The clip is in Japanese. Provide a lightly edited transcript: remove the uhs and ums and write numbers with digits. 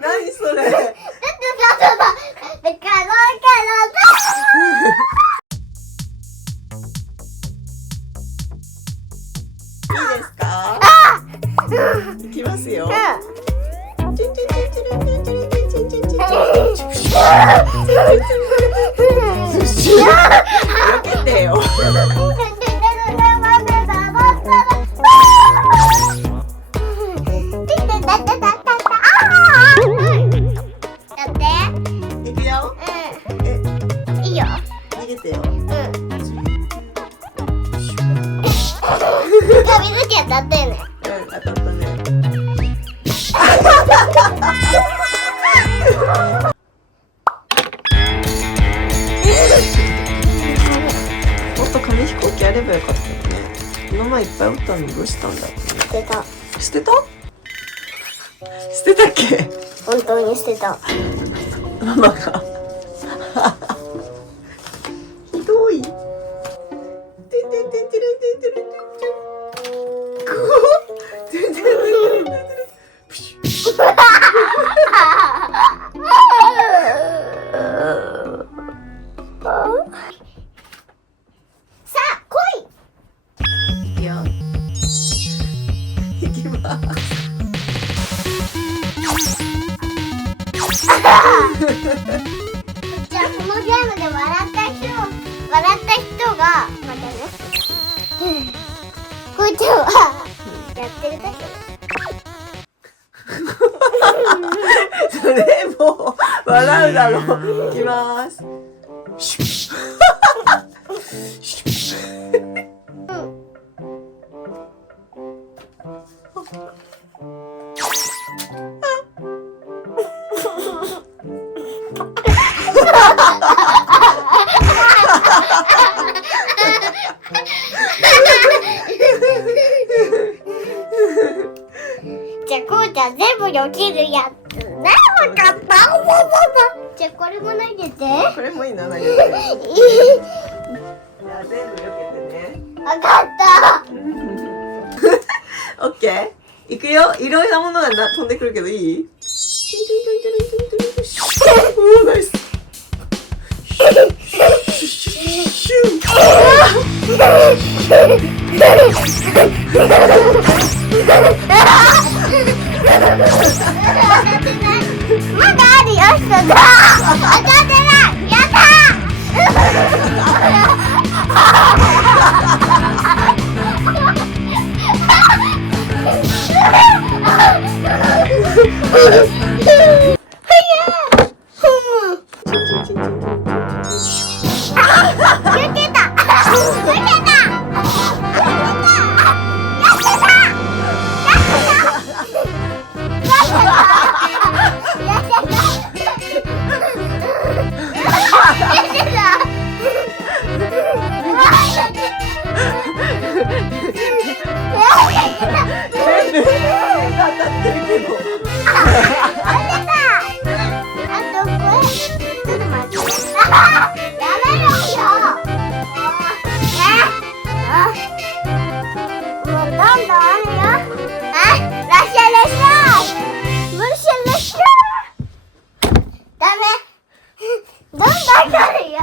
何それ。いいですか？いきますよ。開けてよ。いくよ。いいよ。逃げてよ。髪の毛当たったよね。当たったね。もっと紙飛行機やればよかったよね。この前いっぱい折ったのどうしたんだろうね。捨てた。捨てた？捨てたっけ？本当に捨てた。ママが。ひどい。さあ来い。いくよ。いきます。じゃあこのゲームで笑った人がまたね。こいちゃんはやってるだけ。それもう笑うだろう。いきます。じゃあこうちゃん全部よけるやつね。わかった。じゃあこれも投げて。これもいいな、投げて。じゃあ全部避けてね。わかった。オッケー。いくよ。いろいろなものが飛んでくるけどいい？おー、ナイス。まだあるよ、人が。当たってない。やったどんどん来るよ。